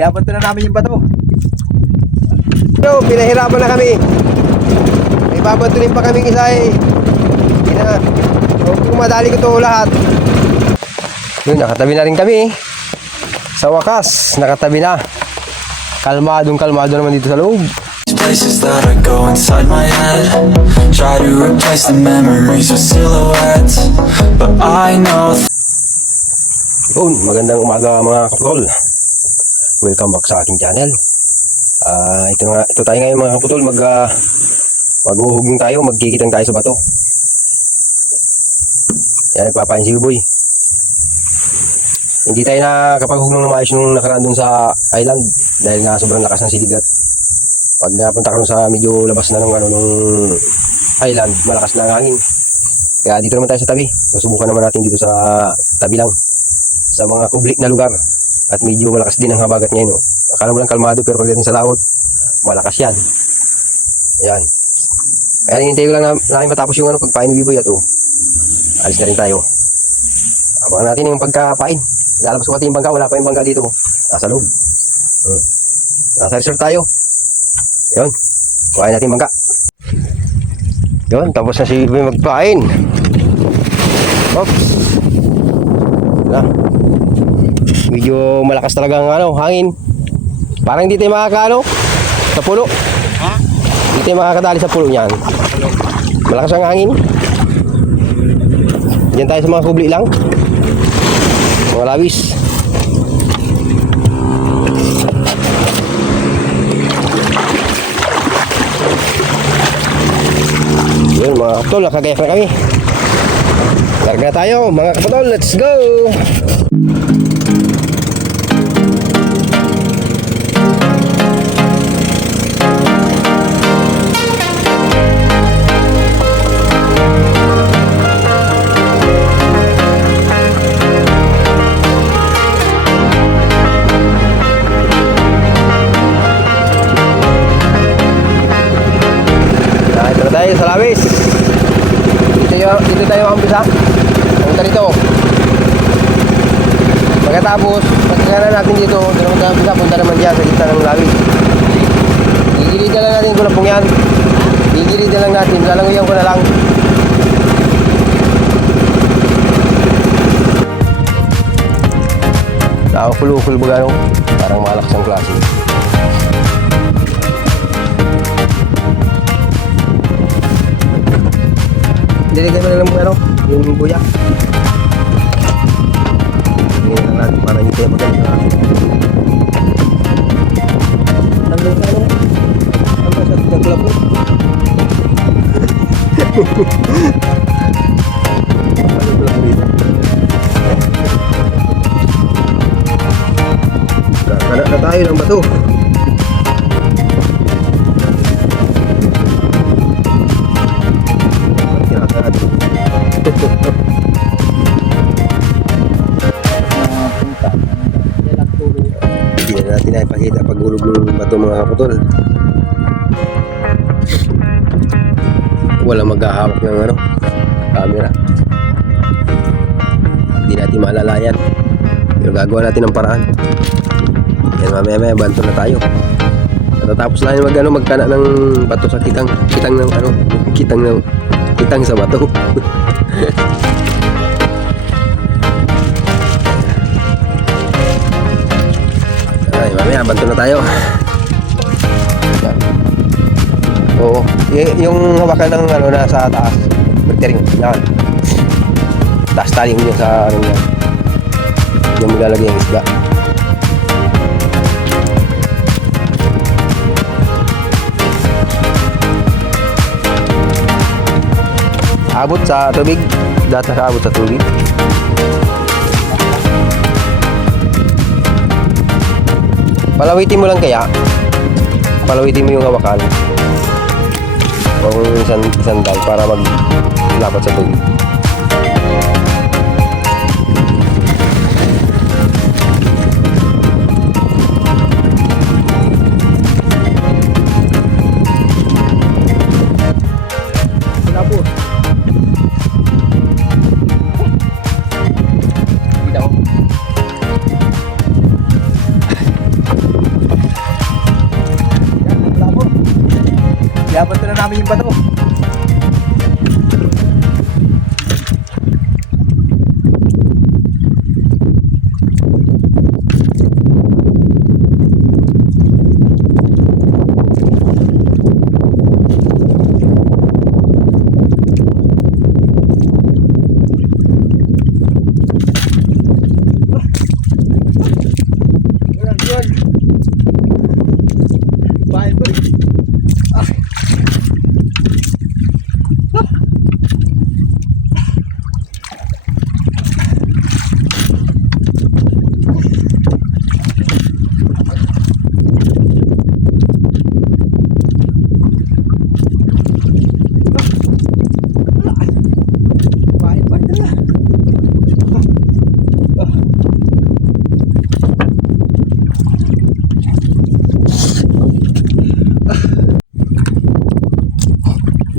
Pinapot na namin yung bato. So, pinahirapan na kami. May babantulin pa kami isa eh. Hindi na. So, kung madali ko to lahat. Yun, nakatabi na rin kami. Sa wakas, nakatabi na. Kalmadong kalmado naman dito sa loob. Places that I go inside my head, try to replace the memories with silhouettes, but I know. Yun, magandang umaga mga kaputol. Welcome back sa aking channel. Ito tayo ngayon mga kaputol. Maghuhuging tayo, magkikitang tayo sa bato. Yan, nagpapain si Uboy. Hindi tayo nakapag-hug ng maayos nung nakaraan dun sa island dahil nga sobrang lakas ng sidigat. Pag napunta ka sa medyo labas na nung island, malakas na ang hangin. Kaya dito naman tayo sa tabi. Susubukan naman natin dito sa tabi lang. Sa mga kublik na lugar. At medyo malakas din ang habagat ngayon. No? Akala mo lang kalmado pero pagdating sa laot, malakas yan. Ayan. Kaya hinintay ko lang namin matapos yung pagpain ng biboy at alis na rin tayo. Abangan natin yung pagkapain. Lalabas ko pati yung bangka. Wala pa yung bangka dito. Nasa loob. Nasa resort tayo. Yun, kuhain natin bangka. Yun, tapos na si Ibe magpain. Oops. Na. Medyo malakas talaga ang hangin. Parang hindi tayo sa pulo. Ha? Hindi tayo makakadali sa pulo niyan. Malakas ang hangin. Diyan tayo sa mga kubli lang. Mga lawis. Yun mga kapatol, nakagayak na kami. Larga na tayo mga kapatol, let's go! Ito na tayo sa lawis. Dito tayo umpisa. Punta dito. Pagkatapos, pagkakanan natin dito, punta naman dyan sa gitna ng lawis. Gigilitan lang natin kulapong yan. Gigilitan lang natin. Lalanguyan ko na lang. Nakakul-ukul ba gano'n? Parang malakas ang klase. Diligay mo na lang yung buya. Tingnan lang natin para hindi tayo maganda. Nandun ka ano? Ang pasat nagkulap mo. Nagkulap mo dito. Kanak na tayo ng bato. Hindi na natin ipakita paghulog ng bato mga kaputol. Walang maghahawak ng camera. Hindi natin maalalayan. Pero gagawa natin ng paraan. Yan, mamaya banto na tayo. Tatapos na yung magkana ng bato sa kitang sa bato. Ay, mamaya banto na tayo. Yan. Oo, yung hawakan ng nasa taas. Bertering. Yan. Taas taling nyo sa yan. Yung maglalagay ang isda. Abot sa tubig. Data sa abot sa tubig. Palawitin mo lang kaya. Palawitin mo yung hawakan. O sandal para maglapat sa tubig. namin yung bato.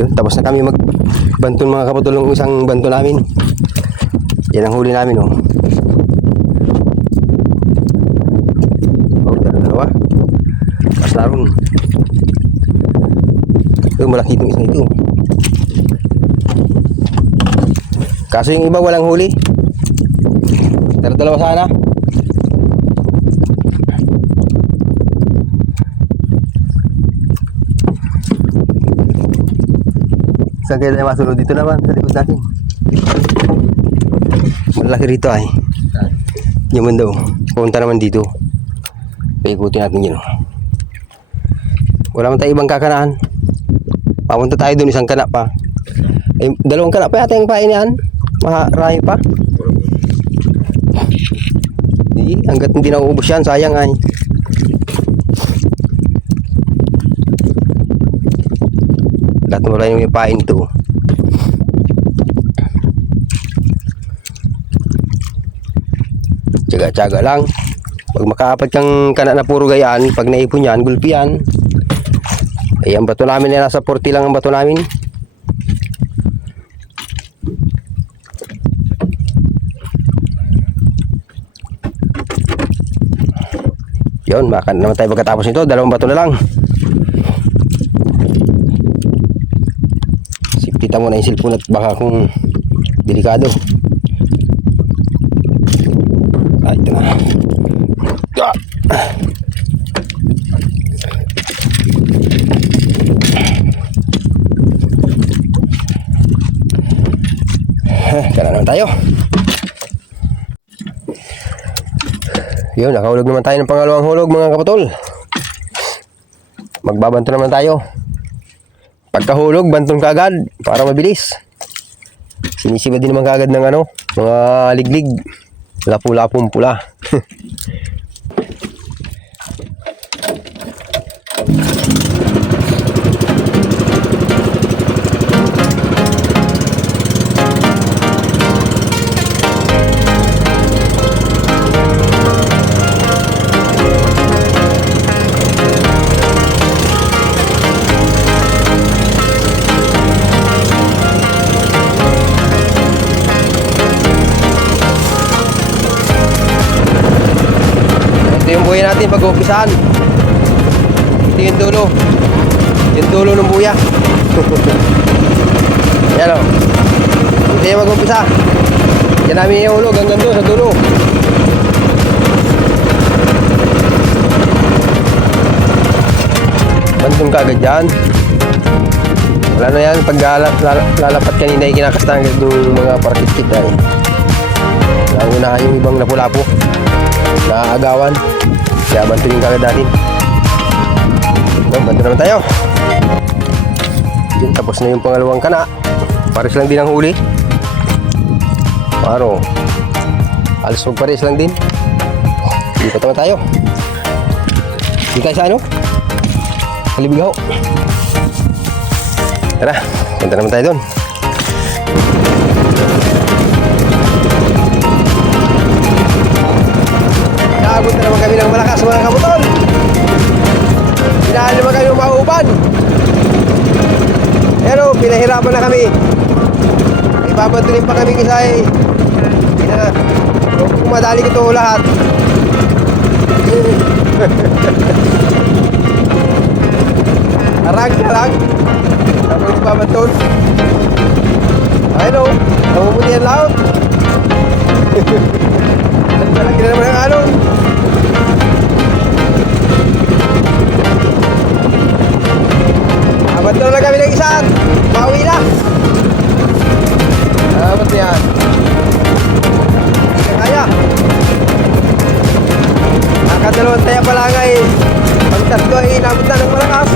Yun, tapos na kami magbanton mga kaputol ng isang banto namin. Yan ang huli namin, oh. Oh, dalawa. Mas naroon. Ito, malaki itong isa ito. Kaso yung iba walang huli. Pero dalawa sana. Saan kaya tayo masunod dito naman sa likod natin? Malaki rito ay. Yung mundo. Pumunta naman dito. Paikutin natin yun. Wala man tayo ibang kakanaan. Papunta tayo dun isang kana pa. Eh, dalawang kana pa yata yung pain yan. Marami pa. Hanggat hindi na uubos yan, sayang ay. Lahat mo lang yung pain to. Tsaga-tsaga lang. Pag makaapat kang kana na puro gayaan, pag naipon yan, gulpi yan. Ay, ang bato namin na nasa 40 lang ang bato namin. Yun, makan naman tayo pagkatapos nito. Dalawang bato na lang. Kita mo na yung cellphone at baka kung delikado. Ah, ito na. Kaya naman tayo. Yun, nakahulog naman tayo ng pangalawang hulog mga kapatol. Magbabanto naman tayo. Pagkahulog, bantong kagad para mabilis. Sinisiba din naman kagad ng ano, mga liglig. Lapu-lapong pula. Yung buya natin pag-uumpisahan. Ito yung dulo. Yung dulo ng buya. Yan o. Ito yung mag-uumpisa. Yan namin yung hulog hanggang doon sa dulo. Bantong kagad dyan. Wala na yan. Pag lalapat kanina yung kinakastangan ng mga parakit-kit yan. Nauna yung ibang lapu-lapo. Naaagawan. Kaya bantuin kagad natin. Bantu naman tayo. Yun, tapos na yung pangalawang kana. Pares lang din ang huli. Paro. Alas magpares lang din. Lipat naman tayo. Hindi tayo sa ano? Kalibigaw. Tara, punta naman tayo doon. Naabot na naman kami ng malakas mga kabutol. Pinaan naman kami ng mauuban. Pero pinahirapan na kami. Ipapatuloy pa kami kasi kung madali ko ito lahat. Arag. dalawang taya pa lang ay pag tatlo ay inabot na ng malakas.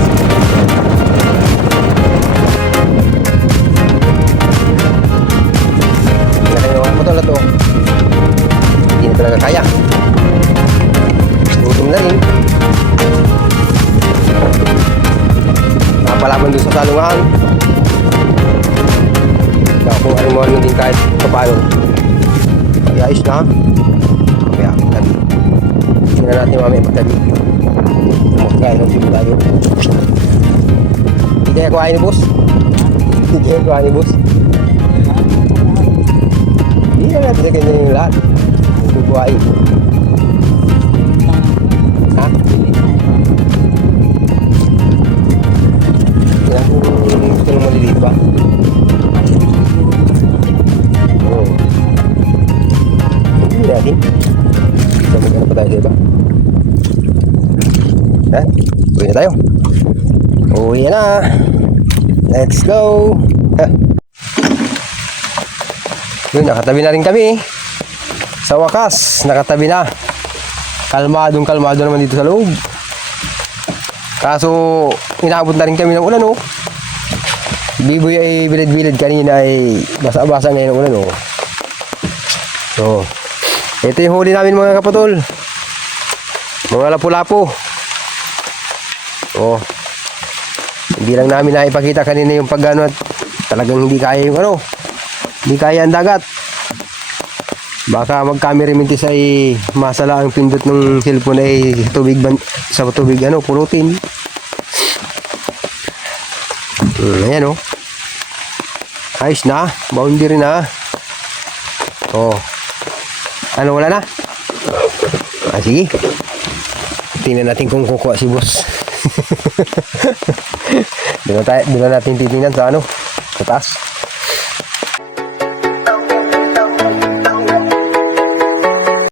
Laki ng mga motor na to. Hindi na talaga kaya. Gutom na rin. Nakapalaban doon sa salungahan. Kung ano mo ano din kahit paano. Kaya ayos na. Kaya tabi. Tingnan natin mamaya magtabi. Magkain ng sibo tayo. Hindi kaya kuhain ni boss. Hindi kaya kuhain ni boss. Hindi na natin sa ganyan yung lahat. Hindi kuhain. Ha? Kaya kung gusto nang maliliit ba? Oo. Hindi natin. Bisa magkano pa tayo diba? Ha? Uwi na tayo. Uwi na. Let's go. Ha? Yun, nakatabi na rin kami. Sa wakas, nakatabi na. Kalmadong kalmado naman dito sa loob. Kaso, inaabot na rin kami ng ulan, oh. Biboy ay bilid-bilid kanina ay basa-basa ngayon ng ulan, oh. So, ito yung huli namin mga kapatol. Mga lapu-lapu. Oh. Hindi lang namin naipakita kanina yung pagano at talagang hindi kaya yung ano. Hindi kaya ang dagat. Baka mag-camera mintis ay masala ang pindot ng cellphone ay tubig sa tubig ano, pulutin. Ayan oh. Ayos na, boundary na. Oh. Ano, wala na? Ah, sige. Tingnan natin kung kukuha si boss. Doon na natin titingnan sa ano, sa taas.